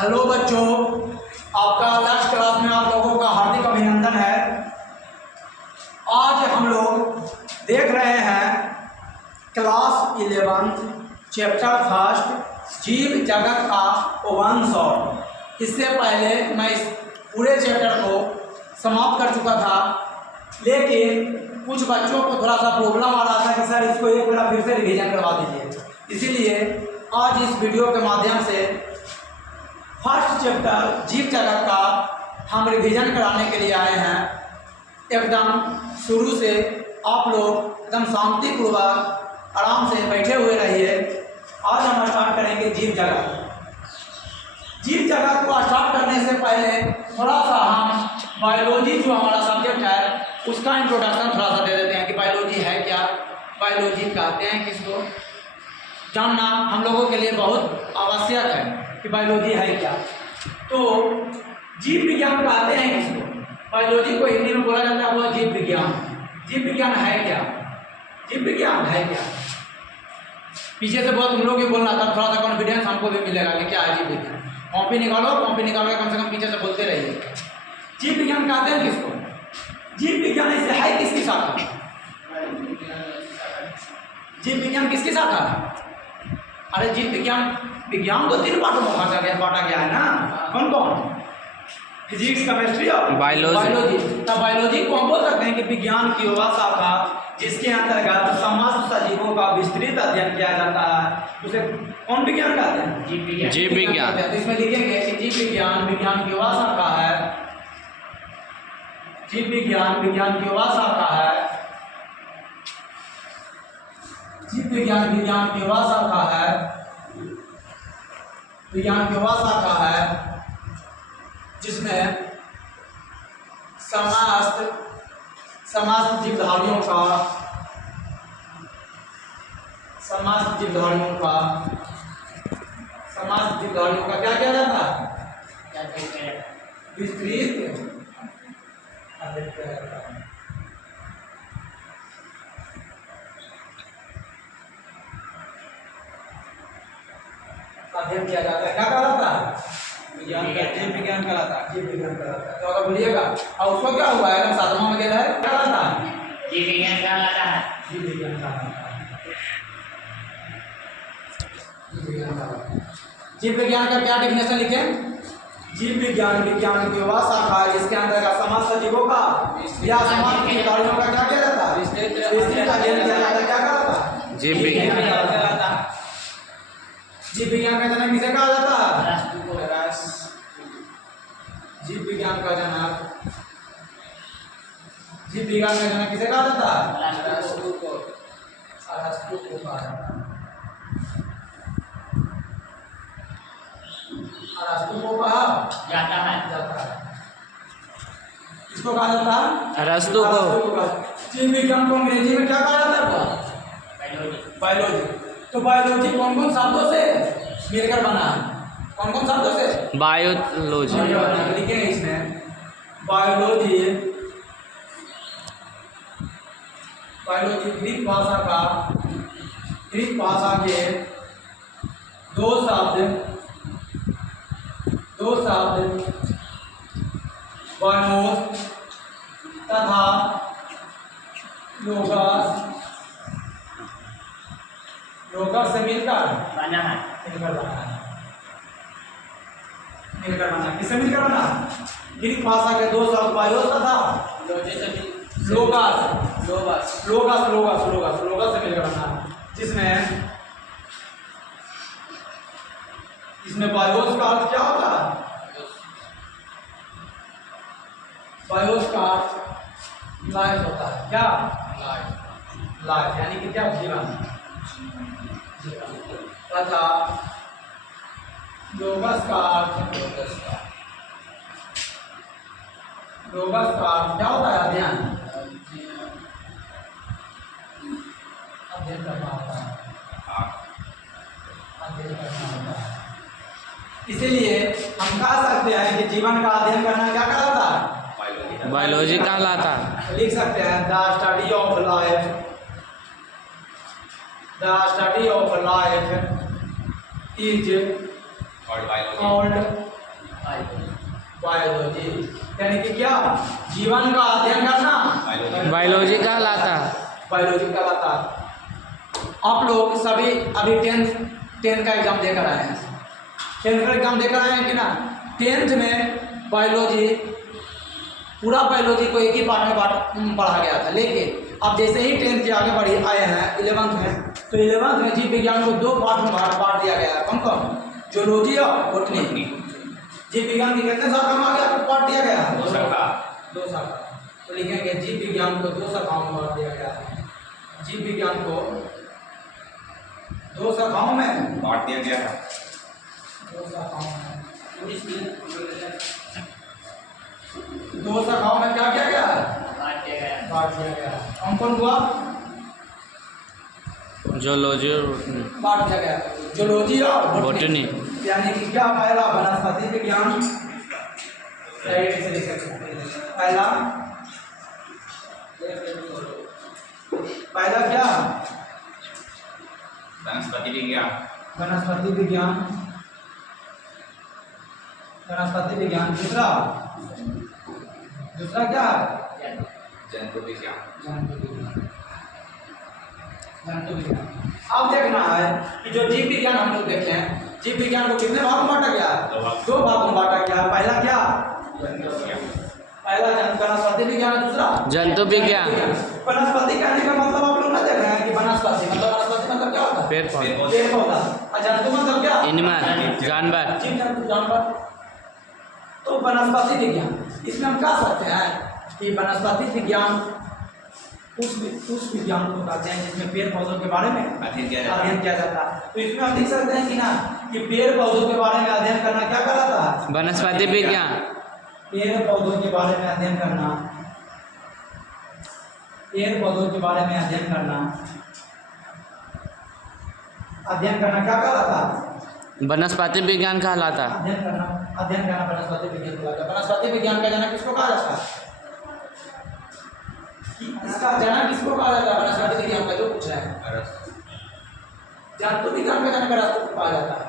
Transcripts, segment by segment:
Hello बच्चों, आपका last class में आप लोगों का हार्दिक अभिनंदन है। आज हम लोग देख रहे हैं क्लास 11 चैप्टर फर्स्ट जीव जगत का वन शॉट। इससे पहले मैं इस पूरे चैप्टर को समाप्त कर चुका था, लेकिन कुछ बच्चों को थोड़ा सा प्रॉब्लम आ रहा था कि सर इसको एक बार फिर से रिवीजन करवा दीजिए। इसीलिए आज इस वीडियो के माध्यम से फर्स्ट चैप्टर जीव जगत का हम रिवीजन कराने के लिए आए हैं। एकदम शुरू से आप लोग एकदम शांतिपूर्वक आराम से बैठे हुए रहिए। आज हम स्टार्ट करेंगे जीव जगत। जीव जगत को स्टार्ट करने से पहले थोड़ा सा हम बायोलॉजी जो हमारा सब्जेक्ट है उसका इंट्रोडक्शन थोड़ा सा दे देते हैं कि बायोलॉजी है क्या, बायोलॉजी कहते हैं किसको। जानना हम लोगों के लिए बहुत आवश्यक है कि बायोलॉजी है क्या। तो जीव विज्ञान कहते हैं किसको, बायोलॉजी को हिंदी में बोला जाता है वो जीव विज्ञान। जीव विज्ञान है क्या, जीव विज्ञान है क्या। पीछे से बहुत तुम लोग भी बोलना था, थोड़ा सा कॉन्फिडेंस हमको भी मिलेगा कि क्या है जीव विज्ञान। कॉपी निकालो, कॉपी निकाल के कम से कम पीछे से बोलते रहिए। जीव विज्ञान कहते हैं किसको, जीव विज्ञान ऐसे है किसकी शाखा, जीव विज्ञान किसकी शाखा है। अरे जीव विज्ञान, विज्ञान तो 3 पार्टों में बांटा गया है ना। कौन कौन, फिजिक्स, केमिस्ट्री और बायोलॉजी। तो बायोलॉजी को हम बोल सकते हैं कि विज्ञान की वह शाखा जिसके अंतर्गत समस्त सजीवों का विस्तृत अध्ययन किया जाता है उसे कौन विज्ञान कहते हैं, जीव विज्ञान। जीव विज्ञान। तो इसमें लिखेंगे कि जीव विज्ञान विज्ञान की वह शाखा है, जीव विज्ञान विज्ञान की वह शाखा है, जीव विज्ञान विज्ञान की वह शाखा है, विज्ञान की वह शाखा है जिसमें समस्त जीवधारियों का क्या किया जाता है, विस्तृत अध्ययन किया जाता है। क्या कहलाता है, विज्ञान का जीव विज्ञान कहलाता है, जीव विज्ञान कहलाता है। तो अगर बोलिएगा और उसको क्या हुआ है, 7वां में गया है, क्या कहलाता है, जीव विज्ञान कहलाता है, जीव विज्ञान कहलाता है। जीव विज्ञान का क्या डेफिनेशन लिखें, जीव विज्ञान विज्ञान की वह शाखा है जिसके अंतर्गत समस्त सजीवों का या समस्त जीवधारियों का क्या किया जाता है, विस्तृत अध्ययन किया जाता है। क्या कहलाता है, जीव विज्ञान कहलाता है। जीव विज्ञान का जनक किसे कहा जाता है, जीव विज्ञान का जनक, जीव विज्ञान का जनक किसे कहा जाता है, अरस्तु को कहा जाता है। अरस्तु को कहा जाता है। किसको कहा जाता है, अरस्तु को। जीव विज्ञान को अंग्रेजी में क्या कहा जाता है, बायोलॉजी। तो बायोलॉजी कौन कौन शब्दों से मिलकर बना है, कौन कौन शब्दों से, बायोलॉजी। लिखेंगे इसमें बायोलॉजी, बायोलॉजी ग्रीक भाषा के दो शब्द बायोस तथा लोगस से मिलकर बना है, किससे मिलकर बना, ग्रीक भाषा के 2 शब्द बायोस तथा लोगस से मिलकर बना है। जिसमें बायोस का अर्थ क्या होता है, बायोस का अर्थ लाइफ होता है। क्या, लाइफ यानी कि क्या, जीवन तथा लोगस का अर्थ क्या होता है, अध्ययन करना होता है, अध्ययन करना होता है। इसीलिए हम कह सकते हैं कि जीवन का अध्ययन करना क्या कहलाता है, बायोलॉजी कहलाता है। लिख सकते हैं the study of life, the study of life is called biology, यानी कि क्या, जीवन का अध्ययन करना बायोलॉजी कहलाता है। बायोलॉजी कहलाता है। आप लोग सभी अभी टेंथ का एग्जाम देकर आए हैं, टेंथ का एग्जाम देकर आए हैं कि ना। टेंथ में बायोलॉजी, पूरा बायोलॉजी को एक ही पार्ट में पढ़ा गया था, लेकिन अब जैसे ही टेंथ के आगे बढ़े आए हैं 11th में, तो 11th में जीव विज्ञान को 2 पार्ट में बांट दिया गया है। कौन कौन? जूलॉजी और बॉटनी। जीव विज्ञान की कितने शाखा में आगे आपको पार्ट दिया गया है? 2 शाखा। 2 शाखा। तो लिखेंगे जीव विज्ञान को 2 शाखाओं में बांट दिया गया है। जीव विज्ञान को 2 शाखाओं में बांट दिया गया है। 2 शाखाओं में 2 शाखाओं में क्या किया गया है? बांट दिया गया है। कौन कौन हुआ? जूलॉजी और बॉटनी। बांट दिया गया, जूलॉजी और बॉटनी। यानी कि क्या, पहला वनस्पति विज्ञान, राइट से लिख सकते हैं। पहला क्या? वनस्पति विज्ञान। वनस्पति विज्ञान, वनस्पति विज्ञान। दूसरा क्या है? जंतु विज्ञान। जंतु विज्ञान। अब देखना है कि जो जीव विज्ञान हम लोग देखे हैं, जीव विज्ञान को कितने भागों में बांटा गया है? 2 भागों में बांटा गया है। पहला क्या? पहला वनस्पति विज्ञान, दूसरा जंतु विज्ञान। वनस्पति कहने का मतलब आप लोग ना देख रहे हैं कि वनस्पति मतलब क्या होता है? पेड़ पौधा। पेड़ पौधा। और जंतु मतलब क्या? एनिमल, जानवर। जीव जंतु, जानवर। तो वनस्पति विज्ञान, इसमें हम कह सकते हैं कि वनस्पति विज्ञान उस विज्ञान को कहते हैं जिसमें पेड़ पौधों के बारे में अध्ययन किया जाता है। तो इसमें हम देख सकते हैं कि ना, कि पेड़ पौधों के बारे में अध्ययन करना क्या कहलाता है? वनस्पति विज्ञान। पेड़ पौधों के बारे में अध्ययन करना, पेड़ पौधों के बारे में अध्ययन करना क्या कहलाता है? वनस्पति विज्ञान कहलाता है। अध्ययन करना वनस्पति विज्ञान कहलाता है। वनस्पति विज्ञान का जनक किसको कहा जाता है? इसका जनक किसको कहा जाता है? वनस्पति विज्ञान का जो पूछ रहे हैं। जंतु विज्ञान का जनक अरस्तु को कहा जाता है।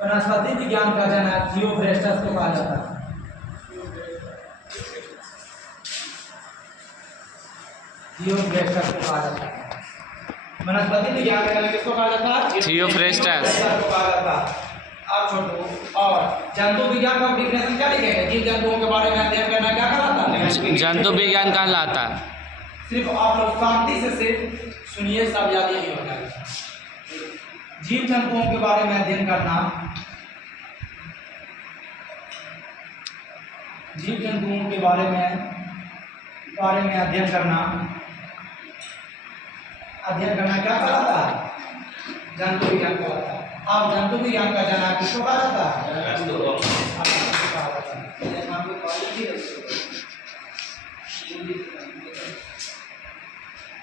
वनस्पति विज्ञान का जनक थियोफ्रेस्टस को कहा जाता है। थियोफ्रेस्टस को कहा जाता है। वनस्पति विज्ञान का जनक किसको कहा जाता है? थियोफ्रेस्टस को कहा जाता है। आप छोटू। और जंतु विज्ञान का डिफिनेशन क्या लिखेंगे? जीव जंतुओं के बारे में अध्ययन करना क्या कहलाता है? जंतु विज्ञान कहलाता है। सिर्फ आप लोग शांति से सिर्फ सुनिए, सब याद यही होता है। जीव जंतुओं के बारे में अध्ययन करना, जीव जंतुओं के बारे में अध्ययन करना क्या कहलाता है? जंतु विज्ञान कहलाता है। आप जंतु विज्ञान का जनक किसको कहा जाता है? अरस्तु को।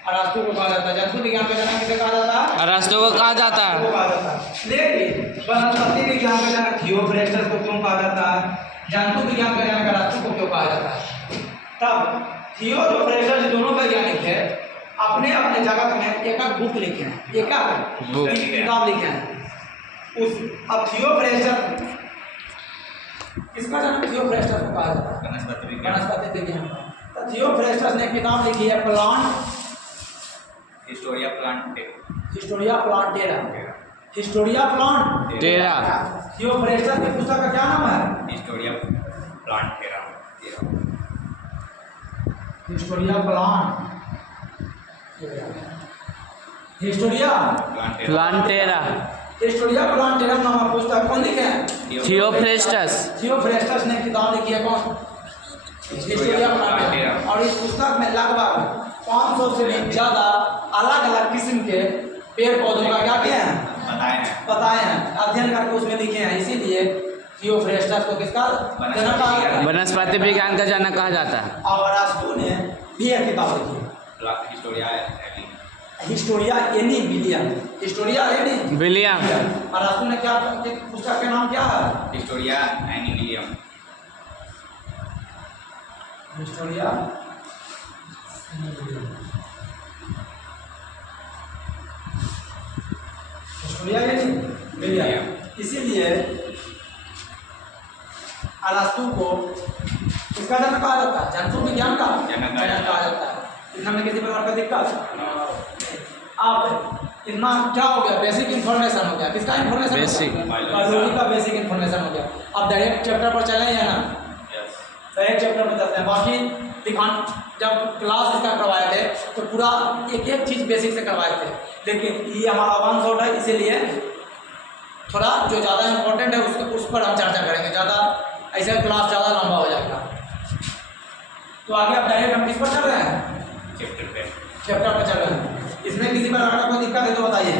अरस्तु को कहा जाता है। जंतु विज्ञान का जनक किसे कहा जाता है? अरस्तु को कहा जाता है। लेकिन वनस्पति विज्ञान का जनक थियोफ्रेस्टस को क्यों कहा जाता है? जंतु विज्ञान का जनक अरस्तु को क्यों कहा जाता है? तब थियोफ्रेस्टस दोनों वैज्ञानिक है, अपने अपने जगत में एक बुक लिखे हैं, एक किताब लिखे हैं। अब थियोफ्रेस्टस, किसका जनक थियोफ्रेस्टस को कहा जाता है? वनस्पति विज्ञान। तो थियोफ्रेस्टस ने किताब लिखी है प्लांट हिस्टोरिया प्लांटेरा। थियोफ्रेस्टस की पुस्तक का क्या नाम है? हिस्टोरिया प्लांटेरा। प्लांटेरा नाम पुस्तक कौन लिखे हैं? थियोफ्रेस्टस ने किताब लिखी है। कौन? हिस्टोरिया प्लांटेरा। और इस पुस्तक में लगभग 500 से भी ज़्यादा अलग अलग किस्म के पेड़ पौधों का क्या किए हैं? बताए हैं, अध्ययन करके उसमें लिखे हैं। इसीलिए थियोफ्रेस्टस को किसका जनक कहा जाता है? वनस्पति विज्ञान का जनक कहा जाता है। और अरस्तु ने भी एक किताब लिखी है, हिस्टोरिया एनी विलियम। और अरस्तु ने क्या, पुस्तक का नाम क्या है? Historia any William. Historia any William. इसीलिए अरस्तु को किसका जनक कहा जाता है? जंतु विज्ञान का जनक कहा जाता है। इतना में किसी प्रकार का दिक्कत? अब इतना क्या हो गया? बेसिक इन्फॉर्मेशन हो गया। किसका इन्फॉर्मेशन? Basic. बायोलॉजी का बेसिक इन्फॉर्मेशन हो गया। अब डायरेक्ट चैप्टर पर चले या ना? यस डायरेक्ट चैप्टर पर चलते हैं। बाकी दिखान जब क्लास इसका करवाए थे तो पूरा एक एक चीज़ बेसिक से करवाए थे, लेकिन ये हमारा वन शॉट है, इसीलिए थोड़ा जो ज़्यादा इम्पोर्टेंट है उस पर हम चर्चा करेंगे। ज़्यादा ऐसा क्लास ज़्यादा लंबा हो जाएगा। तो आगे अब डायरेक्ट हम किस पर चल रहे हैं? चैप्टर पे चैप्टर पर चल रहे हैं। इसमें किसी प्रकार का कोई दिक्कत है तो बताइए।